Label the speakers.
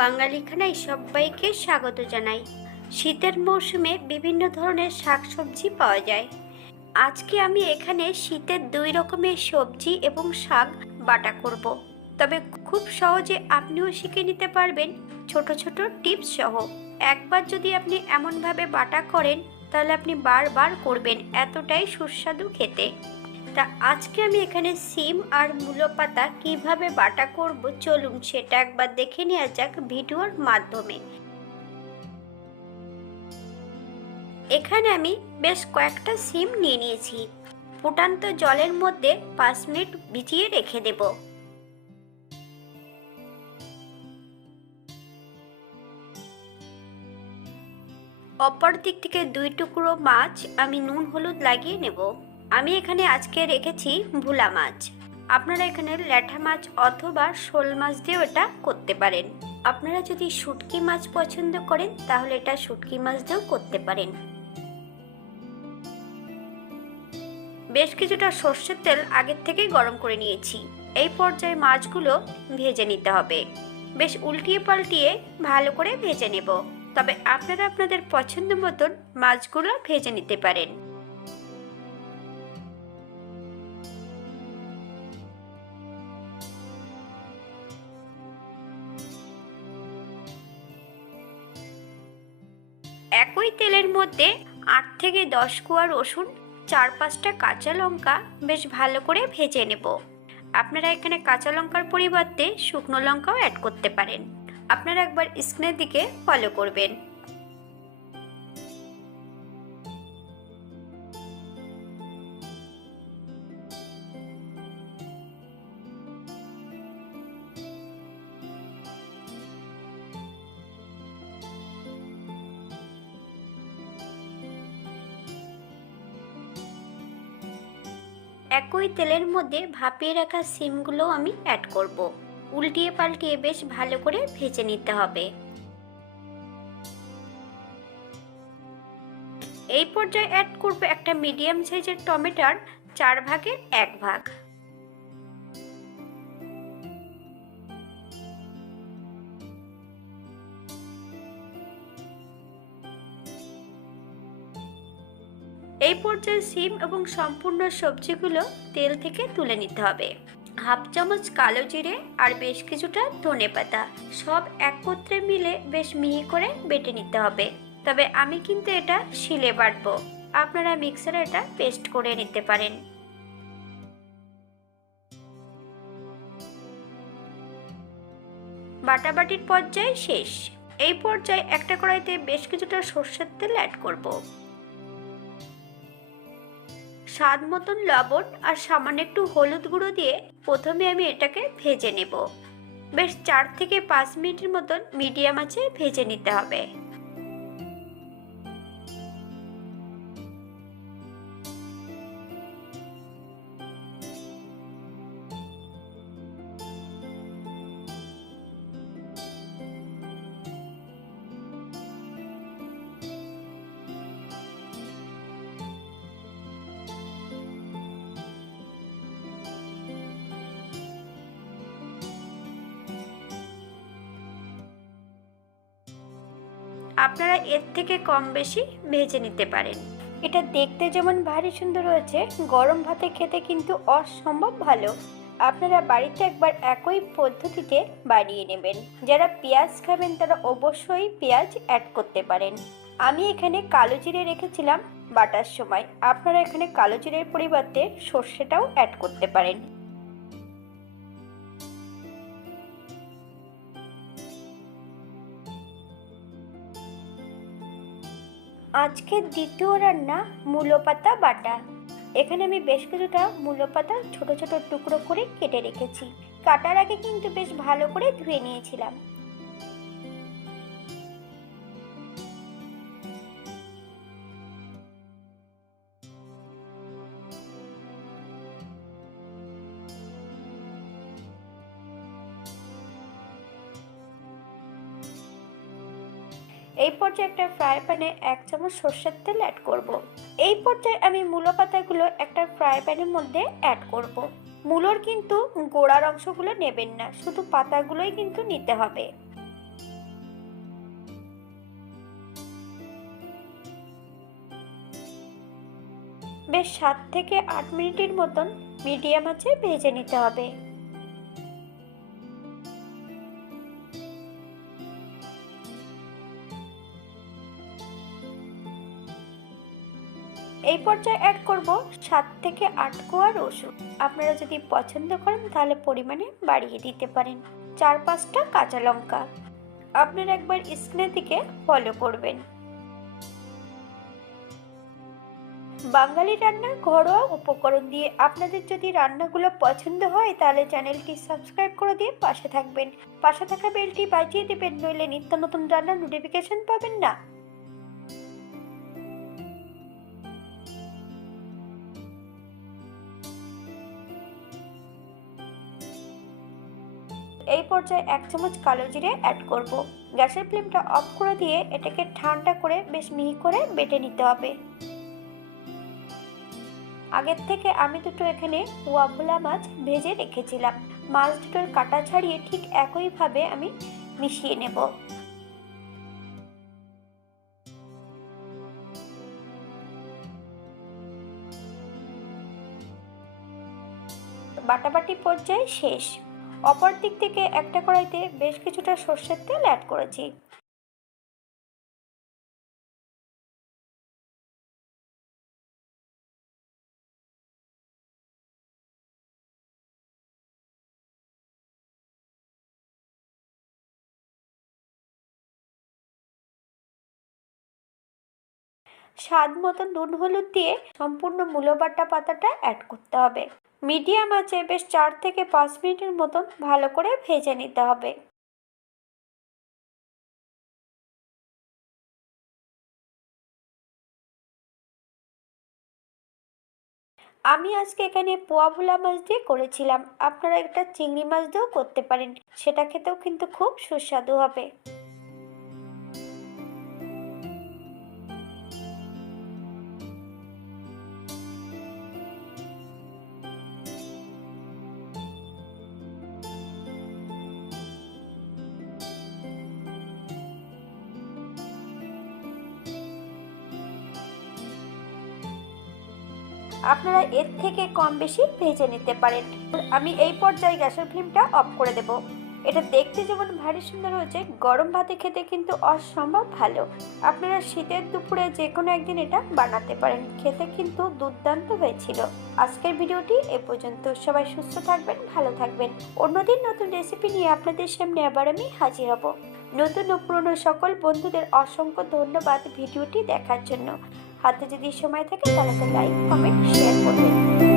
Speaker 1: বাঙালিখানায় সবাইকে স্বাগত জানাই। শীতের মৌসুমে বিভিন্ন ধরনের শাকসবজি পাওয়া যায়। আজকে আমি এখানে শীতের দুই রকমের সবজি এবং শাক বাটা করব। তবে খুব সহজে আপনিও শিখে নিতে পারবেন ছোট ছোট টিপস সহ। একবার যদি আপনি এমনভাবে বাটা করেন, তাহলে আপনি বারবার করবেন এতটাই সুস্বাদু খেতে। তা আজকে আমি এখানে সিম আর মূলো পাতা কীভাবে বাটা করব চলুন সেটা একবার দেখে নেওয়া যাক ভিডিওর মাধ্যমে। এখানে আমি বেশ কয়েকটা সিম নিয়ে নিয়েছি। ফুটান্ত জলের মধ্যে পাঁচ মিনিট ভিজিয়ে রেখে দেব। অপর দিক থেকে দুই টুকরো মাছ আমি নুন হলুদ লাগিয়ে নেব। আমি এখানে আজকে রেখেছি ভুলা মাছ। আপনারা এখানে ল্যাঠা মাছ অথবা শোল মাছ দিয়েও এটা করতে পারেন। আপনারা যদি শুটকি মাছ পছন্দ করেন, তাহলে এটা শুটকি মাছ দিয়েও করতে পারেন। বেশ কিছুটা সর্ষের তেল আগের থেকেই গরম করে নিয়েছি। এই পর্যায়ে মাছগুলো ভেজে নিতে হবে। বেশ উল্টিয়ে পাল্টিয়ে ভালো করে ভেজে নেব। তবে আপনারা আপনাদের পছন্দ মতন মাছগুলো ভেজে নিতে পারেন। একই তেলের মধ্যে আট থেকে দশ কোয়া রসুন, চার পাঁচটা কাঁচা লঙ্কা বেশ ভালো করে ভেজে নেব। আপনারা এখানে কাঁচা লঙ্কার পরিবর্তে শুকনো লঙ্কাও অ্যাড করতে পারেন। আপনারা একবার স্ক্রিনের দিকে ফলো করবেন। একই তেলের মধ্যে ভাপিয়ে রাখা সিমগুলো আমি অ্যাড করব। উল্টিয়ে পাল্টিয়ে বেশ ভালো করে ভেজে নিতে হবে এই পর্যায়ে অ্যাড করব একটা মিডিয়াম সাইজের টমেটার চার ভাগের এক ভাগ এই পর্যায়ে সিম এবং সম্পূর্ণ সবজিগুলো তেল থেকে তুলে নিতে হবে। হাফ চামচ কালো জিরে আর বেশ কিছুটা ধনে পাতা সব একত্রে মিলে বেশ মিহি করে বেটে নিতে হবে। তবে আমি কিন্তু এটা শিলে বাটবো। আপনারা মিক্সারে এটা পেস্ট করে নিতে পারেন। বাটাবাটির পর্যায়ে শেষ। এই পর্যায়ে একটা কড়াইতে বেশ কিছুটা সর্ষের তেল অ্যাড করব। স্বাদ মতন লবণ আর সামান্য একটু হলুদ গুঁড়ো দিয়ে প্রথমে আমি এটাকে ভেজে নেব। বেশ চার থেকে পাঁচ মিনিটের মতন মিডিয়াম আছে ভেজে নিতে হবে। আপনারা এর থেকে কম বেশি ভেজে নিতে পারেন। এটা দেখতে যেমন ভারী সুন্দর হয়েছে, গরম ভাতে খেতে কিন্তু অসম্ভব ভালো। আপনারা বাড়িতে একবার একই পদ্ধতিতে বানিয়ে নেবেন। যারা পেঁয়াজ খাবেন তারা অবশ্যই পেঁয়াজ অ্যাড করতে পারেন। আমি এখানে কালো জিরে রেখেছিলাম বাটার সময়। আপনারা এখানে কালো জিরের পরিবর্তে সর্ষেটাও অ্যাড করতে পারেন। আজকের দ্বিতীয় রান্না মূলো পাতা বাটা। এখানে আমি বেশ কিছুটা মূলো পাতা ছোটো ছোটো টুকরো করে কেটে রেখেছি। কাটার আগে কিন্তু বেশ ভালো করে ধুয়ে নিয়েছিলাম। এই পর্যায়ে একটা ফ্রাই প্যানে এক চামচ সর্ষের তেল অ্যাড করব। এই পর্যায়ে আমি মূলো পাতাগুলো একটা ফ্রাই প্যানের মধ্যে অ্যাড করব। মূলোর কিন্তু গোড়ার অংশগুলো নেবেন না, শুধু পাতাগুলোই কিন্তু নিতে হবে বেশ সাত থেকে আট মিনিটের মতন মিডিয়াম আছে, ভেজে নিতে হবে পর্যায়ে অ্যাড করব সাত থেকে আট কোয়া রসুন। আপনারা যদি পছন্দ করেন, তাহলে পরিমাণে বাড়িয়ে দিতে পারেন। চার পাঁচটা কাঁচা লঙ্কা। আপনারা একবার স্ক্রিনের দিকে ফলো করবেন। বাঙালি রান্নার ঘরোয়া উপকরণ দিয়ে আপনাদের যদি রান্নাগুলো পছন্দ হয়, তাহলে চ্যানেলটি সাবস্ক্রাইব করে দিয়ে পাশে থাকবেন। পাশে থাকা বেলটি বাজিয়ে দেবেন, নইলে নিত্য নতুন রান্নার নোটিফিকেশন পাবেন না। এই পর্যায়ে এক চামচ কালো জিরে অ্যাড করব। গ্যাসের ফ্লেমটা অফ করে দিয়ে এটাকে ঠান্ডা করে বেশ মিহি করে বেটে নিতে হবে। আগের থেকে আমি দুটো এখানে ওয়াবুলা মাছ ভেজে রেখেছিলাম। মাছ দুটোর কাটা ছাড়িয়ে ঠিক একইভাবে আমি মিশিয়ে নেব। বাটাবাটি পর্যায়ে শেষ। অপর দিক থেকে একটা কড়াইতে বেশ কিছুটা সর্ষের তেল অ্যাড করেছি। স্বাদ মতো নুন হলুদ দিয়ে সম্পূর্ণ মূলবাটা পাতাটা অ্যাড করতে হবে। মিডিয়াম আছে, বেশ চার থেকে পাঁচ মিনিটের মতন ভালো করে ভেজে নিতে হবে। আমি আজকে এখানে পোয়া ভোলা মাছ দিয়ে করেছিলাম। আপনারা একটা চিংড়ি মাছ দিয়েও করতে পারেন। সেটা খেতেও কিন্তু খুব সুস্বাদু হবে। আপনারা এর থেকে কম বেশি ভেজে নিতে পারেন। আমি এই পর্যায়ে গ্যাসের ফ্লেমটা অফ করে দেব। এটা দেখতে যেমন ভারী সুন্দর হয়েছে, গরম ভাতে খেতে কিন্তু অসম্ভব ভালো। আপনারা শীতের দুপুরে যে কোনো একদিন এটা বানাতে পারেন। খেতে কিন্তু দুর্দান্ত হয়েছিল। আজকের ভিডিওটি এ পর্যন্ত। সবাই সুস্থ থাকবেন, ভালো থাকবেন। অন্যদিন নতুন রেসিপি নিয়ে আপনাদের সামনে আবার আমি হাজির হব। নতুন ও পুরনো সকল বন্ধুদের অসংখ্য ধন্যবাদ ভিডিওটি দেখার জন্য। হাতে যদি সময় থাকে তাহলে লাইক কমেন্ট শেয়ার করবেন।